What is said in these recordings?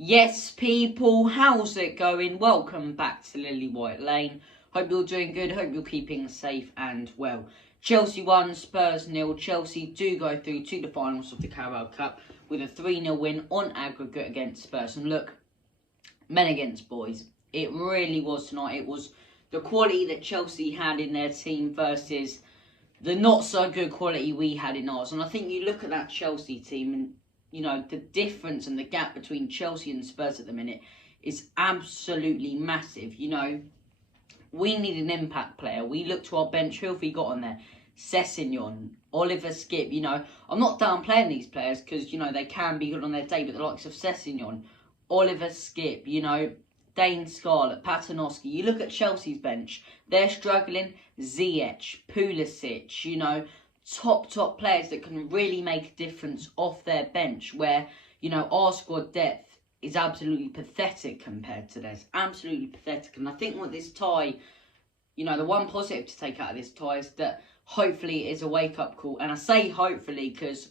Yes, people, how's it going? Welcome back to Lily White Lane. Hope you're doing good, hope you're keeping safe and well. Chelsea 1, Spurs 0. Chelsea do go through to the finals of the Carabao Cup with a 3-0 win on aggregate against Spurs. And look, men against boys, it really was tonight. It was the quality that Chelsea had in their team versus the not so good quality we had in ours. And I think you look at that Chelsea team and you know, the difference and the gap between Chelsea and Spurs at the minute is absolutely massive. You know, we need an impact player. We look to our bench. Who have we got on there? Sessegnon, Oliver Skipp. You know, I'm not downplaying these players because, you know, they can be good on their day, but the likes of Sessegnon, Oliver Skipp, you know, Dane Scarlett, Paternoski. You look at Chelsea's bench, they're struggling. Ziyech, Pulisic, you know, top players that can really make a difference off their bench, where, you know, our squad depth is absolutely pathetic compared to theirs. Absolutely pathetic. And I think with this tie, you know, the one positive to take out of this tie is that hopefully it is a wake-up call. And I say hopefully because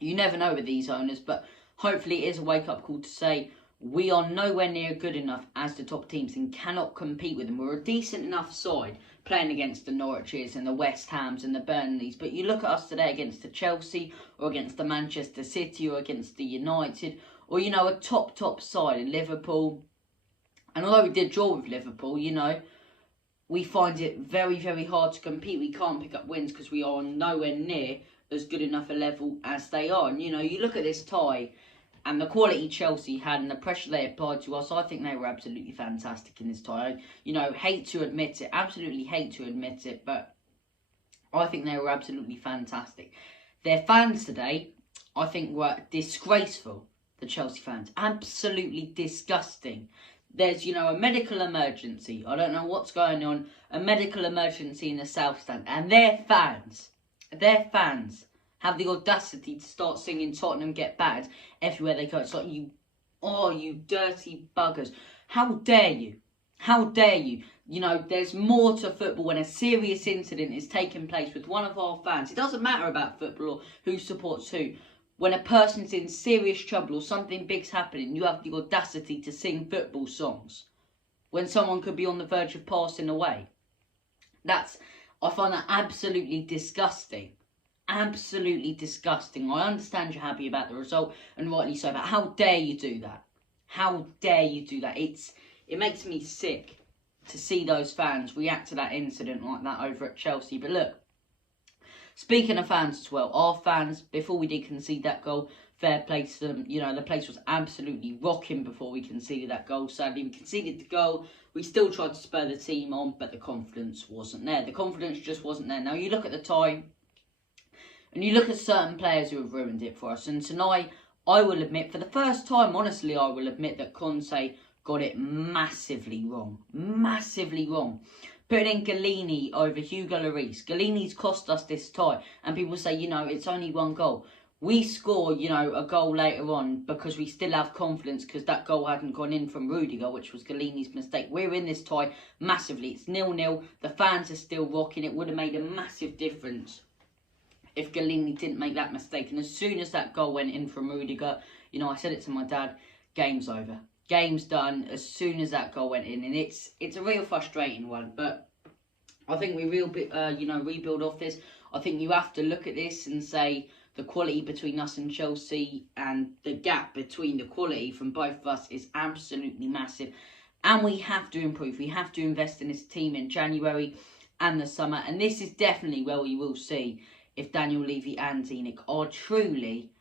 you never know with these owners, but hopefully it is a wake-up call to say we are nowhere near good enough as the top teams and cannot compete with them. We're a decent enough side playing against the Norwiches and the West Hams and the Burnleys. But you look at us today against the Chelsea or against the Manchester City or against the United or, you know, a top side in Liverpool. And although we did draw with Liverpool, you know, we find it very, very hard to compete. We can't pick up wins because we are nowhere near as good enough a level as they are. And, you know, you look at this tie and the quality Chelsea had and the pressure they applied to us, I think they were absolutely fantastic in this tie. You know, hate to admit it, absolutely hate to admit it, but I think they were absolutely fantastic. Their fans today, I think, were disgraceful, the Chelsea fans. Absolutely disgusting. There's, you know, a medical emergency. I don't know what's going on. A medical emergency in the South Stand. And their fans have the audacity to start singing Tottenham Get Bad everywhere they go. It's like, you dirty buggers. How dare you? How dare you? You know, there's more to football when a serious incident is taking place with one of our fans. It doesn't matter about football or who supports who. When a person's in serious trouble or something big's happening, you have the audacity to sing football songs when someone could be on the verge of passing away. I find that absolutely disgusting. Absolutely disgusting. I understand you're happy about the result, and rightly so, but how dare you do that? How dare you do that? It makes me sick to see those fans react to that incident like that over at Chelsea. But look, speaking of fans as well, our fans, before we did concede that goal, fair play to them. You know, the place was absolutely rocking before we conceded that goal. Sadly, we conceded the goal. We still tried to spur the team on, but the confidence wasn't there. The confidence just wasn't there. Now, you look at the tie, and you look at certain players who have ruined it for us. And tonight, I will admit, for the first time, honestly, I will admit that Conte got it massively wrong. Massively wrong. Putting in Galini over Hugo Lloris. Galini's cost us this tie. And people say, you know, it's only one goal. We score, you know, a goal later on because we still have confidence because that goal hadn't gone in from Rudiger, which was Galini's mistake. We're in this tie massively. It's 0-0. The fans are still rocking. It would have made a massive difference if Galini didn't make that mistake. And as soon as that goal went in from Rudiger, you know, I said it to my dad, game's over. Game's done as soon as that goal went in. And it's a real frustrating one. But I think we rebuild off this. I think you have to look at this and say the quality between us and Chelsea and the gap between the quality from both of us is absolutely massive. And we have to improve. We have to invest in this team in January and the summer. And this is definitely where we will see if Daniel Levy and Enoch are truly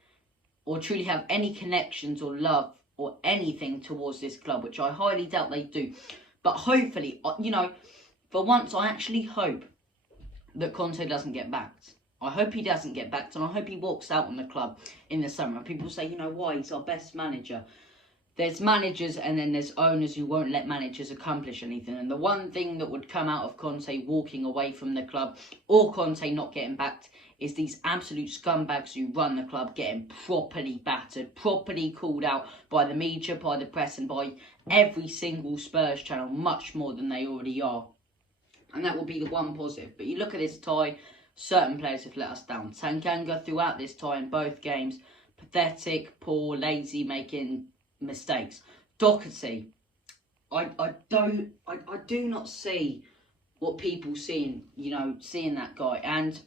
have any connections or love or anything towards this club, which I highly doubt they do. But hopefully, you know, for once, I actually hope that Conte doesn't get backed. I hope he doesn't get backed, and I hope he walks out on the club in the summer. And people say, you know, why? He's our best manager. There's managers and then there's owners who won't let managers accomplish anything. And the one thing that would come out of Conte walking away from the club or Conte not getting backed is these absolute scumbags who run the club getting properly battered, properly called out by the media, by the press and by every single Spurs channel, much more than they already are. And that will be the one positive. But you look at this tie, certain players have let us down. Tanganga throughout this tie in both games, pathetic, poor, lazy, making mistakes. Doherty, I do not see what people seeing, seeing that guy. And,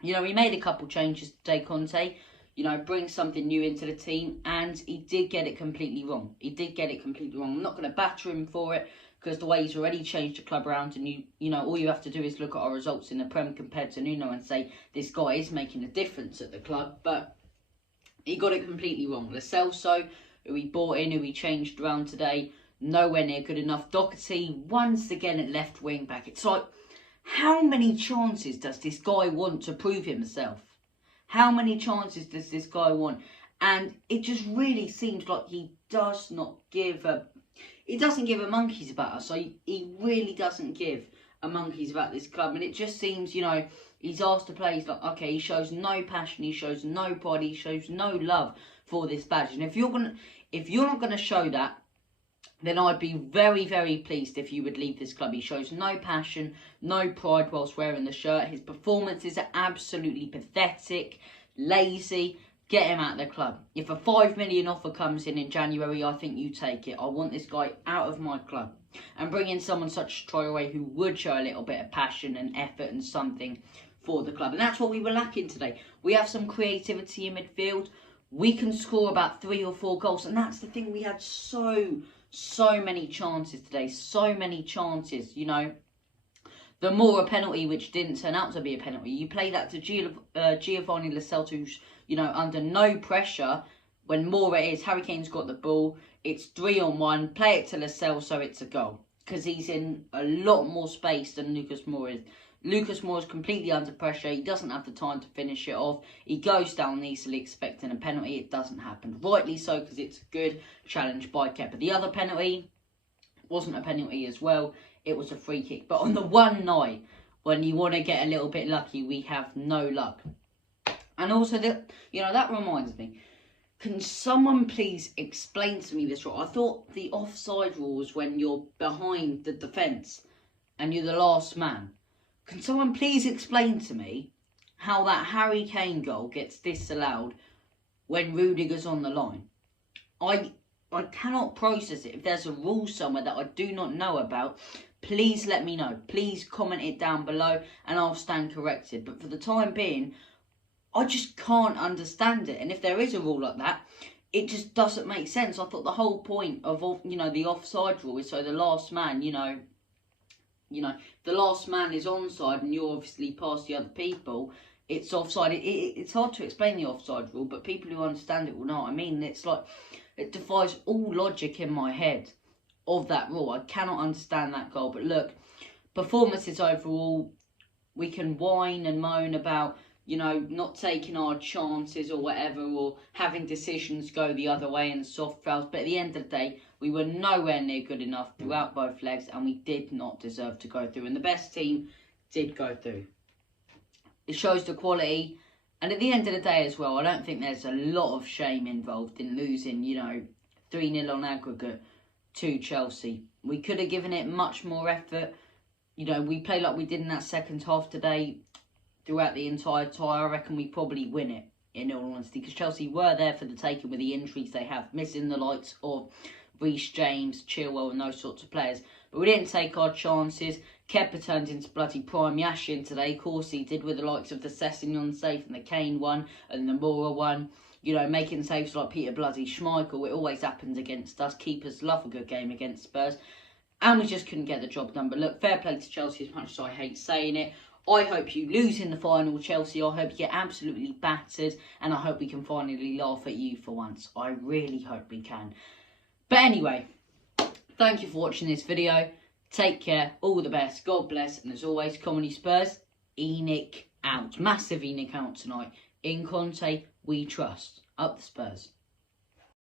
he made a couple changes today, Conte, bring something new into the team, and he did get it completely wrong. I'm not going to batter him for it, because the way he's already changed the club around, and all you have to do is look at our results in the Prem compared to Nuno and say, this guy is making a difference at the club, but he got it completely wrong. Lo Celso, who he bought in, who he changed around today, nowhere near good enough. Doherty, once again at left wing back. It's like, how many chances does this guy want to prove himself? How many chances does this guy want? And it just really seems like he does not give a... He doesn't give a monkey's about us. So he really doesn't give a monkey's about this club. And it just seems, he's asked to play. He's like, okay, he shows no passion. He shows no pride. He shows no love for this badge. And if you're not gonna show that, then I'd be very, very pleased if you would leave this club. He shows no passion, no pride whilst wearing the shirt. His performances are absolutely pathetic, lazy. Get him out of the club. If a $5 million offer comes in January, I think you take it. I want this guy out of my club. And bring in someone such as Traoré who would show a little bit of passion and effort and something for the club. And that's what we were lacking today. We have some creativity in midfield. We can score about 3 or 4 goals. And that's the thing. We had so many chances today. So many chances, The Moura penalty, which didn't turn out to be a penalty. You play that to Giovanni Lo Celso, who's, under no pressure. When Moura is, Harry Kane's got the ball. It's 3-on-1. Play it to Lo Celso, it's a goal. Because he's in a lot more space than Lucas Moura is. Lucas Moura's completely under pressure. He doesn't have the time to finish it off. He goes down easily expecting a penalty. It doesn't happen. Rightly so, because it's a good challenge by Kepa. The other penalty wasn't a penalty as well. It was a free kick. But on the one night when you want to get a little bit lucky, we have no luck. And also, that reminds me. Can someone please explain to me this rule? I thought the offside rule was when you're behind the defence and you're the last man. Can someone please explain to me how that Harry Kane goal gets disallowed when Rudiger's on the line? I cannot process it. If there's a rule somewhere that I do not know about, please let me know. Please comment it down below and I'll stand corrected. But for the time being, I just can't understand it. And if there is a rule like that, it just doesn't make sense. I thought the whole point of, the offside rule is so the last man, the last man is onside and you're obviously past the other people, it's offside. It's hard to explain the offside rule, but people who understand it will know what I mean. It's like, it defies all logic in my head of that rule. I cannot understand that goal. But look, performances overall, we can whine and moan about, not taking our chances or whatever, or having decisions go the other way and soft fouls. But at the end of the day, we were nowhere near good enough throughout both legs, and we did not deserve to go through. And the best team did go through. It shows the quality. And at the end of the day as well, I don't think there's a lot of shame involved in losing, 3-0 on aggregate to Chelsea. We could have given it much more effort. We played like we did in that second half today. Throughout the entire tie, I reckon we probably win it, in all honesty, because Chelsea were there for the taking with the injuries they have, missing the likes of Reece James, Chilwell and those sorts of players. But we didn't take our chances. Kepa turned into bloody prime Yashin today. Of course he did, with the likes of the Sessegnon save and the Kane one and the Moura one. Making saves like Peter bloody Schmeichel. It always happens against us. Keepers love a good game against Spurs. And we just couldn't get the job done. But look, fair play to Chelsea, as much as I hate saying it. I hope you lose in the final, Chelsea. I hope you get absolutely battered. And I hope we can finally laugh at you for once. I really hope we can. But anyway, thank you for watching this video. Take care. All the best. God bless. And as always, Comedy Spurs, ENIC out. Massive ENIC out tonight. In Conte, we trust. Up the Spurs.